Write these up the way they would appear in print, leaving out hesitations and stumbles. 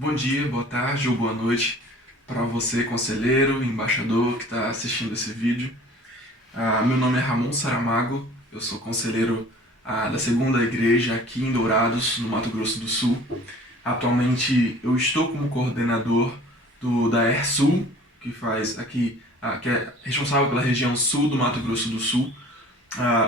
Bom dia, boa tarde ou boa noite para você, conselheiro, embaixador que está assistindo esse vídeo. Meu nome é Ramon Saramago, eu sou conselheiro da Segunda Igreja aqui em Dourados, no Mato Grosso do Sul. Atualmente eu estou como coordenador da ERSul, que faz aqui, que é responsável pela região sul do Mato Grosso do Sul.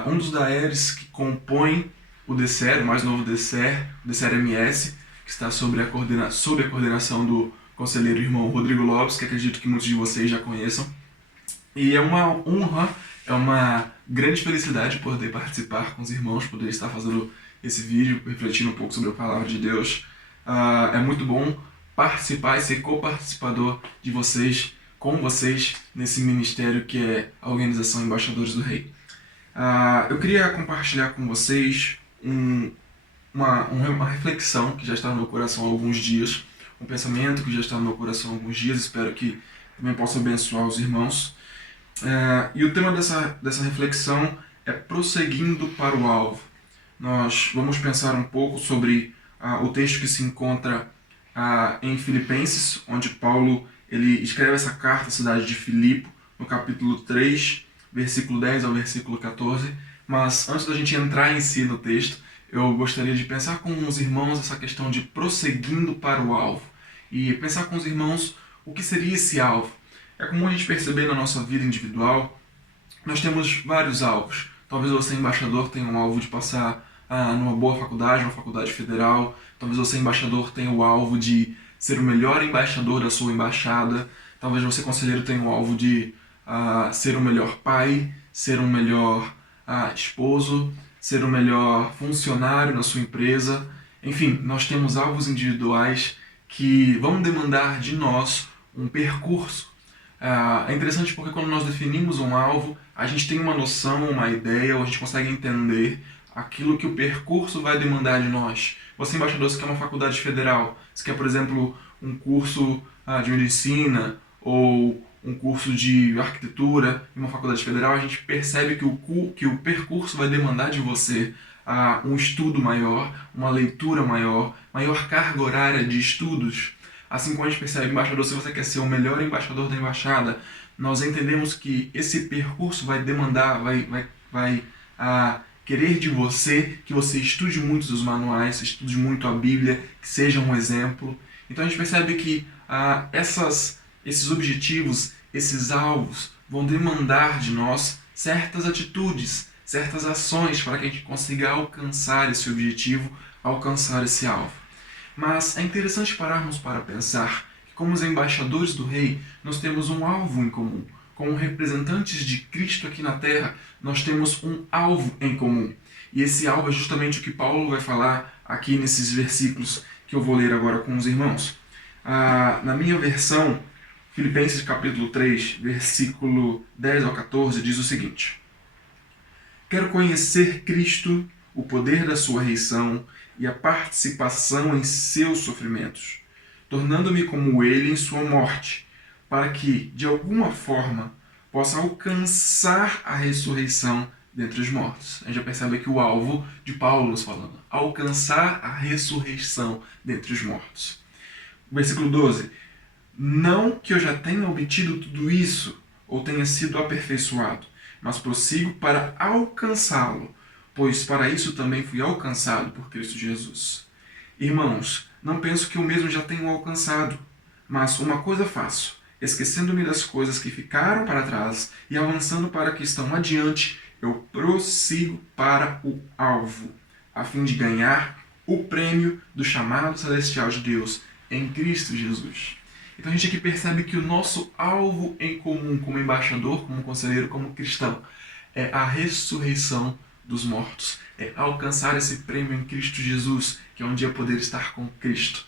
Um dos DAERs que compõe o DCER, o mais novo DCER, o DCER-MS, que está sob a coordenação do conselheiro irmão Rodrigo Lopes, que acredito que muitos de vocês já conheçam. E é uma honra, é uma grande felicidade poder participar com os irmãos, poder estar fazendo esse vídeo, refletindo um pouco sobre a palavra de Deus. É muito bom participar e ser co-participador de vocês, com vocês, nesse ministério que é a Organização Embaixadores do Rei. Eu queria compartilhar com vocês uma reflexão que já está no meu coração há alguns dias, um pensamento que já está no meu coração há alguns dias, espero que também possa abençoar os irmãos. E o tema dessa reflexão é prosseguindo para o alvo. Nós vamos pensar um pouco sobre o texto que se encontra em Filipenses, onde Paulo ele escreve essa carta à cidade de Filipe, no capítulo 3, versículo 10 ao versículo 14. Mas antes da gente entrar em si no texto, eu gostaria de pensar com os irmãos essa questão de prosseguindo para o alvo. E pensar com os irmãos o que seria esse alvo. É comum a gente perceber na nossa vida individual, nós temos vários alvos. Talvez você, embaixador, tenha um alvo de passar numa boa faculdade, uma faculdade federal. Talvez você, embaixador, tenha o alvo de ser o melhor embaixador da sua embaixada. Talvez você, conselheiro, tenha o alvo de ser o melhor pai, ser um melhor esposo, ser o melhor funcionário na sua empresa. Enfim, nós temos alvos individuais que vão demandar de nós um percurso. É interessante porque quando nós definimos um alvo, a gente tem uma noção, uma ideia, ou a gente consegue entender aquilo que o percurso vai demandar de nós. Você, embaixador, você quer uma faculdade federal, você quer, por exemplo, um curso de medicina ou um curso de arquitetura em uma faculdade federal, a gente percebe que o percurso vai demandar de você um estudo maior, uma leitura maior, maior carga horária de estudos. Assim como a gente percebe, embaixador, se você quer ser o melhor embaixador da embaixada, nós entendemos que esse percurso vai demandar, vai querer de você que você estude muito os manuais, estude muito a Bíblia, que seja um exemplo. Então a gente percebe que esses objetivos, esses alvos, vão demandar de nós certas atitudes, certas ações para que a gente consiga alcançar esse objetivo, alcançar esse alvo. Mas é interessante pararmos para pensar que, como os embaixadores do Rei, nós temos um alvo em comum. Como representantes de Cristo aqui na Terra, nós temos um alvo em comum. E esse alvo é justamente o que Paulo vai falar aqui nesses versículos que eu vou ler agora com os irmãos. Na minha versão, Filipenses capítulo 3, versículo 10 ao 14, diz o seguinte: Quero conhecer Cristo, o poder da sua ressurreição e a participação em seus sofrimentos, tornando-me como ele em sua morte, para que, de alguma forma, possa alcançar a ressurreição dentre os mortos. A gente já percebe aqui o alvo de Paulo nos falando: alcançar a ressurreição dentre os mortos. Versículo 12: Não que eu já tenha obtido tudo isso, ou tenha sido aperfeiçoado, mas prossigo para alcançá-lo, pois para isso também fui alcançado por Cristo Jesus. Irmãos, não penso que eu mesmo já tenho alcançado, mas uma coisa faço, esquecendo-me das coisas que ficaram para trás e avançando para que estão adiante, eu prossigo para o alvo, a fim de ganhar o prêmio do chamado celestial de Deus em Cristo Jesus. Então a gente aqui percebe que o nosso alvo em comum como embaixador, como conselheiro, como cristão, é a ressurreição dos mortos. É alcançar esse prêmio em Cristo Jesus, que é um dia poder estar com Cristo.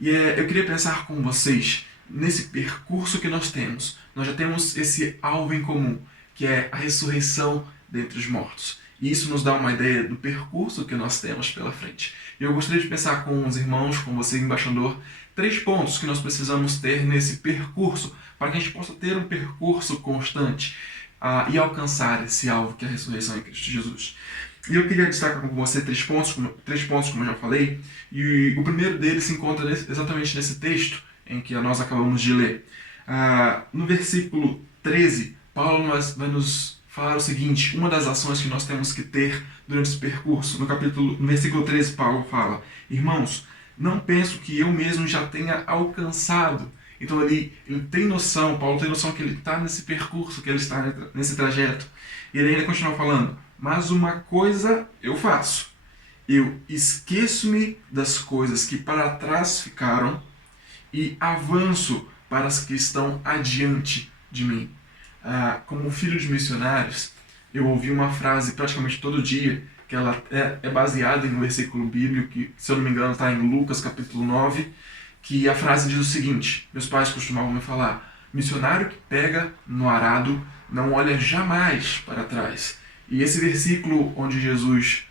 Eu queria pensar com vocês nesse percurso que nós temos. Nós já temos esse alvo em comum, que é a ressurreição dentre os mortos. E isso nos dá uma ideia do percurso que nós temos pela frente. E eu gostaria de pensar com os irmãos, com você, embaixador, 3 pontos que nós precisamos ter nesse percurso, para que a gente possa ter um percurso constante e alcançar esse alvo que é a ressurreição em Cristo Jesus. E eu queria destacar com você três pontos, como eu já falei, e o primeiro deles se encontra exatamente nesse texto em que nós acabamos de ler. No versículo 13, Paulo vai nos falar o seguinte: uma das ações que nós temos que ter durante esse percurso. No versículo 13, Paulo fala: irmãos, não penso que eu mesmo já tenha alcançado. Então ele tem noção, Paulo tem noção que ele está nesse percurso, que ele está nesse trajeto. E ele ainda continua falando: mas uma coisa eu faço, eu esqueço-me das coisas que para trás ficaram e avanço para as que estão adiante de mim. Como filho de missionários, eu ouvi uma frase praticamente todo dia, que ela é baseada em um versículo bíblico, que, se eu não me engano, está em Lucas capítulo 9, que a frase diz o seguinte: meus pais costumavam me falar, missionário que pega no arado não olha jamais para trás. E esse versículo onde Jesus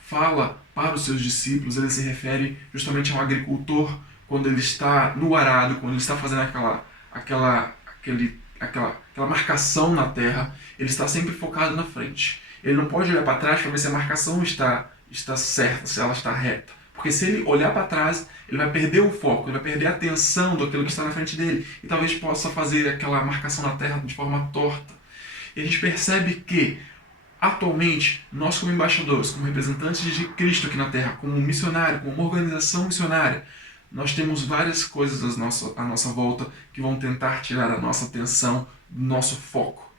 fala para os seus discípulos, ele se refere justamente ao agricultor quando ele está no arado, quando ele está fazendo aquela marcação na terra, ele está sempre focado na frente. Ele não pode olhar para trás para ver se a marcação está certa, se ela está reta. Porque se ele olhar para trás, ele vai perder o foco, ele vai perder a atenção daquilo que está na frente dele. E talvez possa fazer aquela marcação na terra de forma torta. E a gente percebe que, atualmente, nós como embaixadores, como representantes de Cristo aqui na terra, como missionário, como uma organização missionária, nós temos várias coisas à nossa volta que vão tentar tirar a nossa atenção do nosso foco.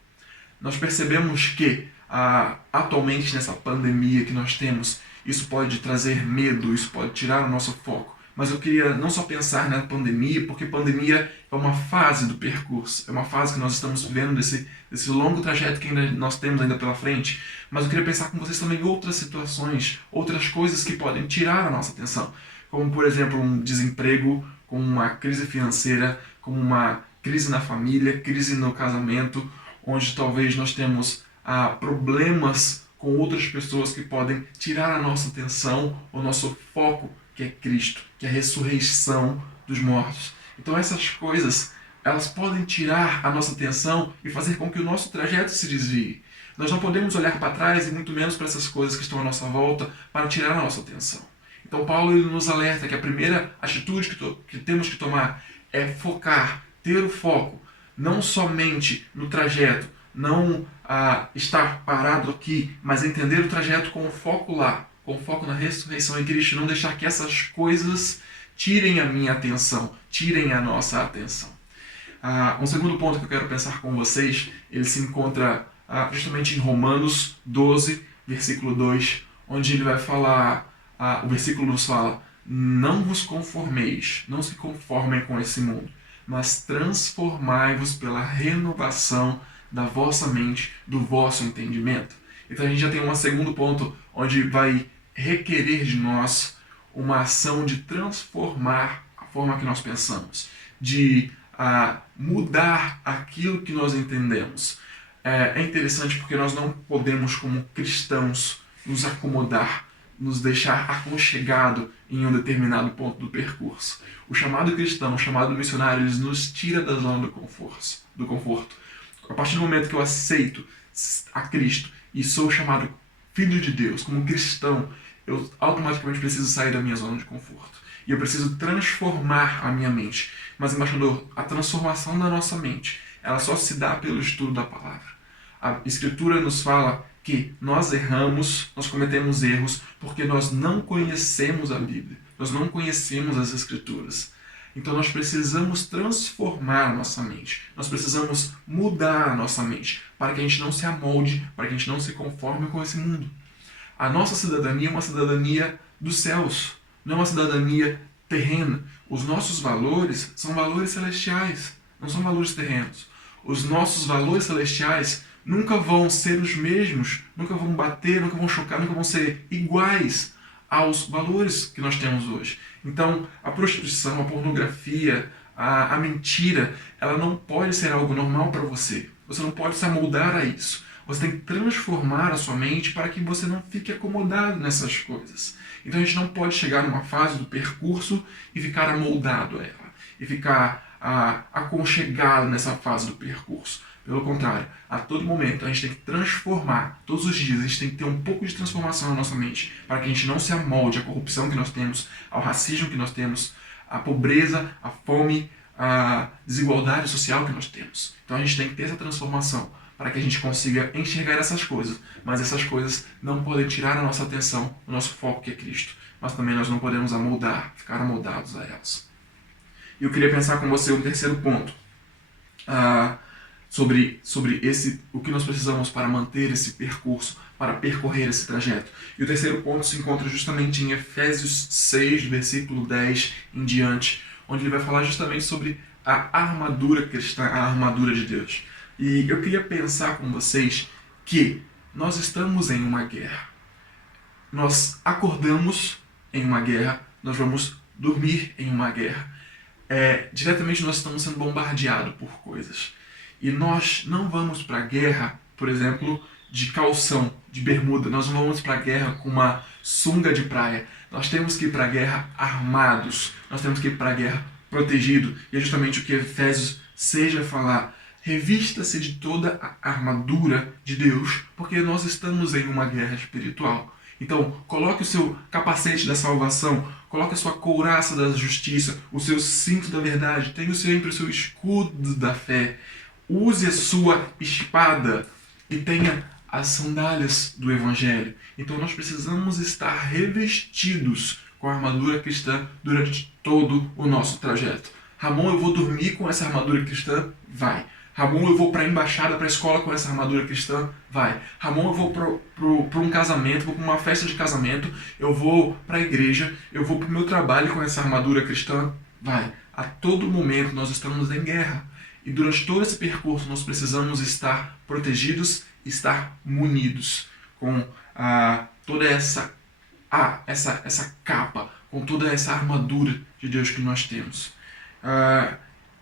Nós percebemos que, atualmente, nessa pandemia que nós temos, isso pode trazer medo, isso pode tirar o nosso foco. Mas eu queria não só pensar na pandemia, porque pandemia é uma fase do percurso, é uma fase que nós estamos vivendo desse longo trajeto que nós temos ainda pela frente. Mas eu queria pensar com vocês também em outras situações, outras coisas que podem tirar a nossa atenção. Como, por exemplo, um desemprego, como uma crise financeira, como uma crise na família, crise no casamento, onde talvez nós temos problemas com outras pessoas que podem tirar a nossa atenção, o nosso foco, que é Cristo, que é a ressurreição dos mortos. Então essas coisas, elas podem tirar a nossa atenção e fazer com que o nosso trajeto se desvie. Nós não podemos olhar para trás e muito menos para essas coisas que estão à nossa volta para tirar a nossa atenção. Então Paulo ele nos alerta que a primeira atitude que temos que tomar é focar, ter o foco, não somente no trajeto, não estar parado aqui, mas entender o trajeto com o foco lá, com foco na ressurreição em Cristo, não deixar que essas coisas tirem a minha atenção, tirem a nossa atenção. Um segundo ponto que eu quero pensar com vocês, ele se encontra justamente em Romanos 12, versículo 2, onde ele vai falar, o versículo nos fala: não vos conformeis, não se conformem com esse mundo, mas transformai-vos pela renovação da vossa mente, do vosso entendimento. Então a gente já tem um segundo ponto, onde vai requerer de nós uma ação de transformar a forma que nós pensamos, de mudar aquilo que nós entendemos. É interessante porque nós não podemos, como cristãos, nos acomodar, nos deixar aconchegado em um determinado ponto do percurso. O chamado cristão, o chamado missionário, eles nos tira da zona do conforto. A partir do momento que eu aceito a Cristo e sou chamado filho de Deus, como cristão, eu automaticamente preciso sair da minha zona de conforto. E eu preciso transformar a minha mente. Mas, embaixador, a transformação da nossa mente, ela só se dá pelo estudo da palavra. A Escritura nos fala que nós erramos, nós cometemos erros, porque nós não conhecemos a Bíblia. Nós não conhecemos as Escrituras. Então nós precisamos transformar a nossa mente. Nós precisamos mudar a nossa mente para que a gente não se amolde, para que a gente não se conforme com esse mundo. A nossa cidadania é uma cidadania dos céus, não é uma cidadania terrena. Os nossos valores são valores celestiais, não são valores terrenos. Os nossos valores celestiais nunca vão ser os mesmos, nunca vão bater, nunca vão chocar, nunca vão ser iguais aos valores que nós temos hoje. Então, a prostituição, a pornografia, a mentira, ela não pode ser algo normal para você. Você não pode se amoldar a isso. Você tem que transformar a sua mente para que você não fique acomodado nessas coisas. Então a gente não pode chegar numa fase do percurso e ficar amoldado a ela. E ficar aconchegado nessa fase do percurso. Pelo contrário, a todo momento a gente tem que transformar, todos os dias a gente tem que ter um pouco de transformação na nossa mente, para que a gente não se amolde à corrupção que nós temos, ao racismo que nós temos, à pobreza, à fome, à desigualdade social que nós temos. Então a gente tem que ter essa transformação para que a gente consiga enxergar essas coisas, mas essas coisas não podem tirar a nossa atenção, o nosso foco que é Cristo, mas também nós não podemos ficar amoldados a elas. E eu queria pensar com você um terceiro ponto, sobre o que nós precisamos para manter esse percurso, para percorrer esse trajeto. E o terceiro ponto se encontra justamente em Efésios 6, versículo 10 em diante, onde ele vai falar justamente sobre a armadura cristã, a armadura de Deus. E eu queria pensar com vocês que nós estamos em uma guerra. Nós acordamos em uma guerra, nós vamos dormir em uma guerra. Diretamente nós estamos sendo bombardeados por coisas. E nós não vamos para a guerra, por exemplo, de calção, de bermuda. Nós não vamos para a guerra com uma sunga de praia. Nós temos que ir para a guerra armados. Nós temos que ir para a guerra protegido. E é justamente o que Efésios 6 vai falar. Revista-se de toda a armadura de Deus, porque nós estamos em uma guerra espiritual. Então, coloque o seu capacete da salvação, coloque a sua couraça da justiça, o seu cinto da verdade, tenha sempre o seu escudo da fé. Use a sua espada e tenha as sandálias do Evangelho. Então nós precisamos estar revestidos com a armadura cristã durante todo o nosso trajeto. Ramon, eu vou dormir com essa armadura cristã? Vai. Ramon, eu vou para a embaixada, para a escola com essa armadura cristã? Vai. Ramon, eu vou para um casamento, vou para uma festa de casamento, eu vou para a igreja, eu vou para o meu trabalho com essa armadura cristã? Vai. A todo momento nós estamos em guerra. E durante todo esse percurso nós precisamos estar protegidos, estar munidos com toda essa capa, com toda essa armadura de Deus que nós temos.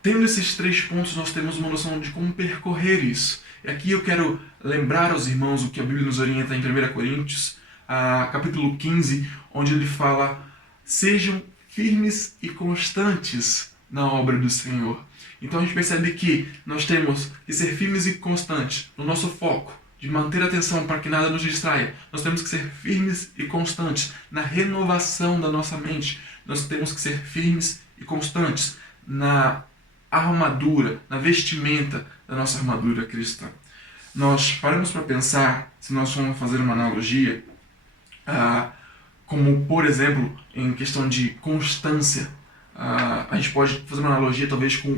Tendo esses 3 pontos, nós temos uma noção de como percorrer isso. E aqui eu quero lembrar aos irmãos o que a Bíblia nos orienta em 1 Coríntios, capítulo 15, onde ele fala: sejam firmes e constantes na obra do Senhor. Então a gente percebe que nós temos que ser firmes e constantes no nosso foco, de manter a atenção para que nada nos distraia. Nós temos que ser firmes e constantes na renovação da nossa mente. Nós temos que ser firmes e constantes na armadura, na vestimenta da nossa armadura cristã. Nós paramos para pensar, se nós formos fazer uma analogia, como por exemplo, em questão de constância, a gente pode fazer uma analogia talvez com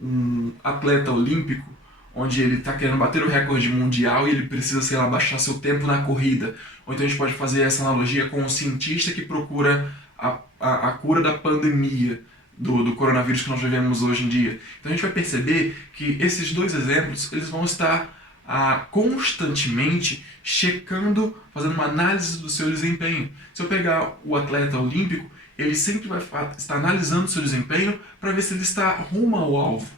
um atleta olímpico, onde ele está querendo bater o recorde mundial e ele precisa, sei lá, baixar seu tempo na corrida. Ou então a gente pode fazer essa analogia com um cientista que procura a cura da pandemia do coronavírus que nós vivemos hoje em dia. Então a gente vai perceber que esses 2 exemplos eles vão estar constantemente checando, fazendo uma análise do seu desempenho. Se eu pegar o atleta olímpico, ele sempre vai estar analisando o seu desempenho para ver se ele está rumo ao alvo.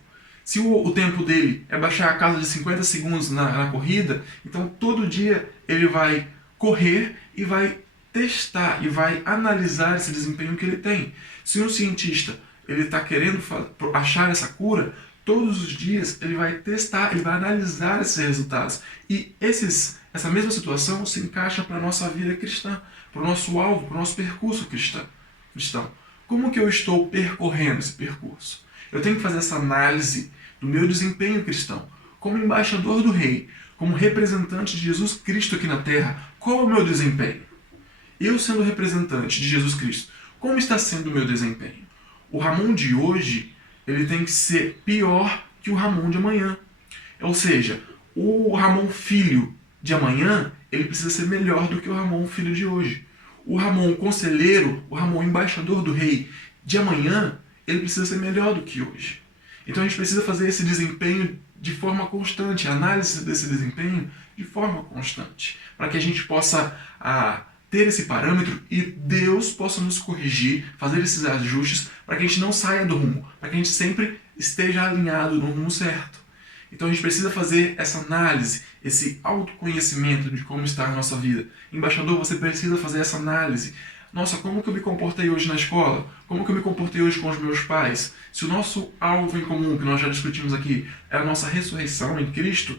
Se o tempo dele é baixar a casa de 50 segundos na corrida, então todo dia ele vai correr e vai testar e vai analisar esse desempenho que ele tem. Se um cientista ele está querendo achar essa cura, todos os dias ele vai testar, ele vai analisar esses resultados. E essa mesma situação se encaixa para a nossa vida cristã, para o nosso alvo, para o nosso percurso cristão. Como que eu estou percorrendo esse percurso? Eu tenho que fazer essa análise do meu desempenho cristão. Como embaixador do Rei, como representante de Jesus Cristo aqui na Terra, qual é o meu desempenho? Eu sendo representante de Jesus Cristo, como está sendo o meu desempenho? O Ramon de hoje, ele tem que ser pior que o Ramon de amanhã. Ou seja, o Ramon filho de amanhã, ele precisa ser melhor do que o Ramon filho de hoje. O Ramon conselheiro, o Ramon embaixador do Rei de amanhã, ele precisa ser melhor do que hoje. Então a gente precisa fazer esse desempenho de forma constante, a análise desse desempenho de forma constante, para que a gente possa ter esse parâmetro e Deus possa nos corrigir, fazer esses ajustes, para que a gente não saia do rumo, para que a gente sempre esteja alinhado no rumo certo. Então a gente precisa fazer essa análise, esse autoconhecimento de como está a nossa vida. Embaixador, você precisa fazer essa análise. Nossa, como que eu me comportei hoje na escola? Como que eu me comportei hoje com os meus pais? Se o nosso alvo em comum, que nós já discutimos aqui, é a nossa ressurreição em Cristo,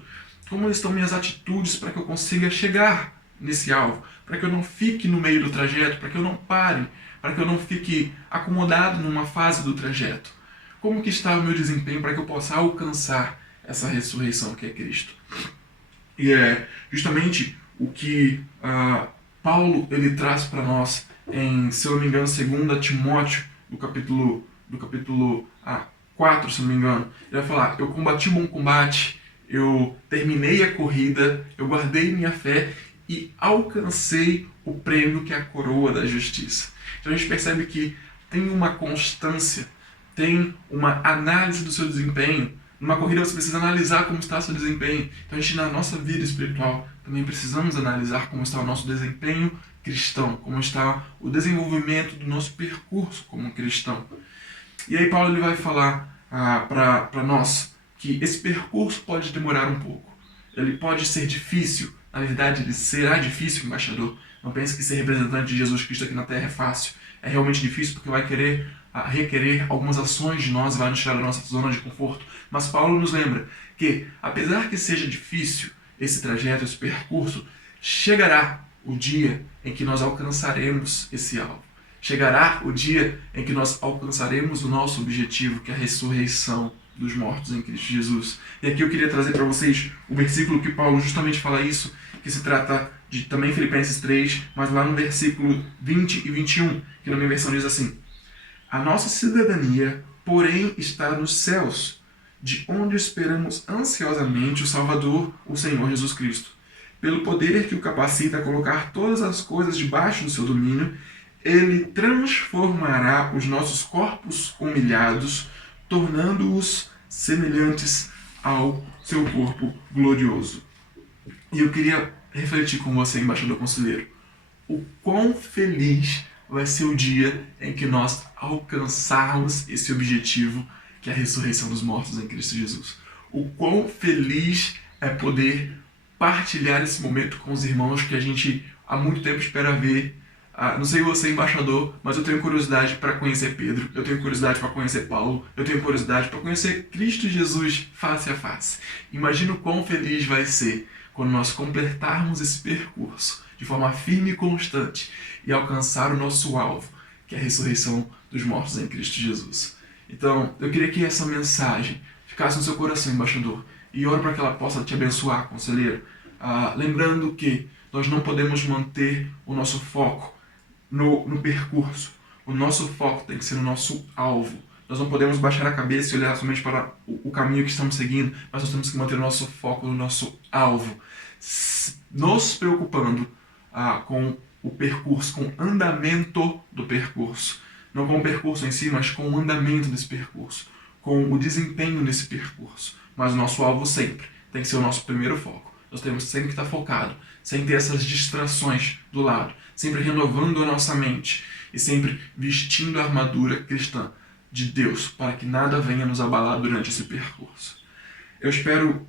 como estão minhas atitudes para que eu consiga chegar nesse alvo? Para que eu não fique no meio do trajeto, para que eu não pare, para que eu não fique acomodado numa fase do trajeto? Como que está o meu desempenho para que eu possa alcançar essa ressurreição que é Cristo? E é justamente o que Paulo ele traz para nós em, se eu não me engano, 2 Timóteo, do capítulo 4, se eu não me engano. Ele vai falar: eu combati o bom combate, eu terminei a corrida, eu guardei minha fé e alcancei o prêmio que é a coroa da justiça. Então a gente percebe que tem uma constância, tem uma análise do seu desempenho. Numa corrida você precisa analisar como está o seu desempenho. Então a gente, na nossa vida espiritual, também precisamos analisar como está o nosso desempenho cristão, como está o desenvolvimento do nosso percurso como cristão. E aí Paulo ele vai falar para nós que esse percurso pode demorar um pouco. Ele pode ser difícil. Na verdade, ele será difícil, embaixador. Não pense que ser representante de Jesus Cristo aqui na Terra é fácil. É realmente difícil porque vai requerer algumas ações de nós, vai nos tirar da nossa zona de conforto. Mas Paulo nos lembra que, apesar que seja difícil esse trajeto, esse percurso, chegará o dia em que nós alcançaremos esse alvo. Chegará o dia em que nós alcançaremos o nosso objetivo, que é a ressurreição dos mortos em Cristo Jesus. E aqui eu queria trazer para vocês o versículo que Paulo justamente fala isso, que se trata de também Filipenses 3, mas lá no versículo 20 e 21, que na minha versão diz assim: a nossa cidadania, porém, está nos céus, de onde esperamos ansiosamente o Salvador, o Senhor Jesus Cristo. Pelo poder que o capacita a colocar todas as coisas debaixo do seu domínio, ele transformará os nossos corpos humilhados, tornando-os semelhantes ao seu corpo glorioso. E eu queria refletir com você, embaixador conselheiro, o quão feliz vai ser o dia em que nós alcançarmos esse objetivo, que é a ressurreição dos mortos em Cristo Jesus. O quão feliz é poder partilhar esse momento com os irmãos que a gente há muito tempo espera ver. Não sei você, embaixador, mas eu tenho curiosidade para conhecer Pedro, eu tenho curiosidade para conhecer Paulo, eu tenho curiosidade para conhecer Cristo Jesus face a face. Imagina o quão feliz vai ser quando nós completarmos esse percurso de forma firme e constante e alcançar o nosso alvo, que é a ressurreição dos mortos em Cristo Jesus. Então, eu queria que essa mensagem ficasse no seu coração, embaixador, e oro para que ela possa te abençoar, conselheiro. Lembrando que nós não podemos manter o nosso foco no percurso. O nosso foco tem que ser no nosso alvo. Nós não podemos baixar a cabeça e olhar somente para o caminho que estamos seguindo, mas nós temos que manter o nosso foco no nosso alvo, nos preocupando com o percurso, com o andamento do percurso. Não com o percurso em si, mas com o andamento desse percurso, com o desempenho nesse percurso. Mas o nosso alvo sempre tem que ser o nosso primeiro foco. Nós temos sempre que estar focado, sem ter essas distrações do lado, sempre renovando a nossa mente e sempre vestindo a armadura cristã de Deus, para que nada venha nos abalar durante esse percurso. Eu espero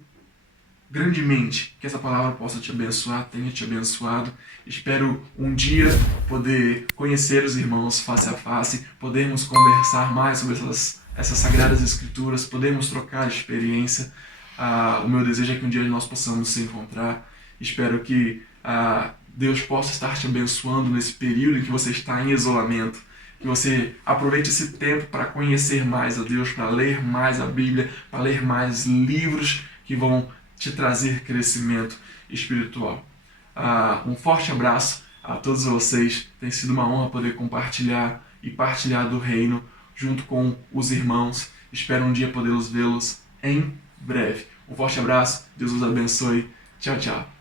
grandemente que essa palavra possa te abençoar, tenha te abençoado. Espero um dia poder conhecer os irmãos face a face, podermos conversar mais sobre essas sagradas escrituras, podermos trocar experiência. O meu desejo é que um dia nós possamos se encontrar. Espero que Deus possa estar te abençoando nesse período em que você está em isolamento, que você aproveite esse tempo para conhecer mais a Deus, para ler mais a Bíblia, para ler mais livros que vão te trazer crescimento espiritual. Um forte abraço a todos vocês. Tem sido uma honra poder compartilhar e partilhar do reino junto com os irmãos. Espero um dia poder vê-los em breve. Um forte abraço, Deus os abençoe. Tchau, tchau.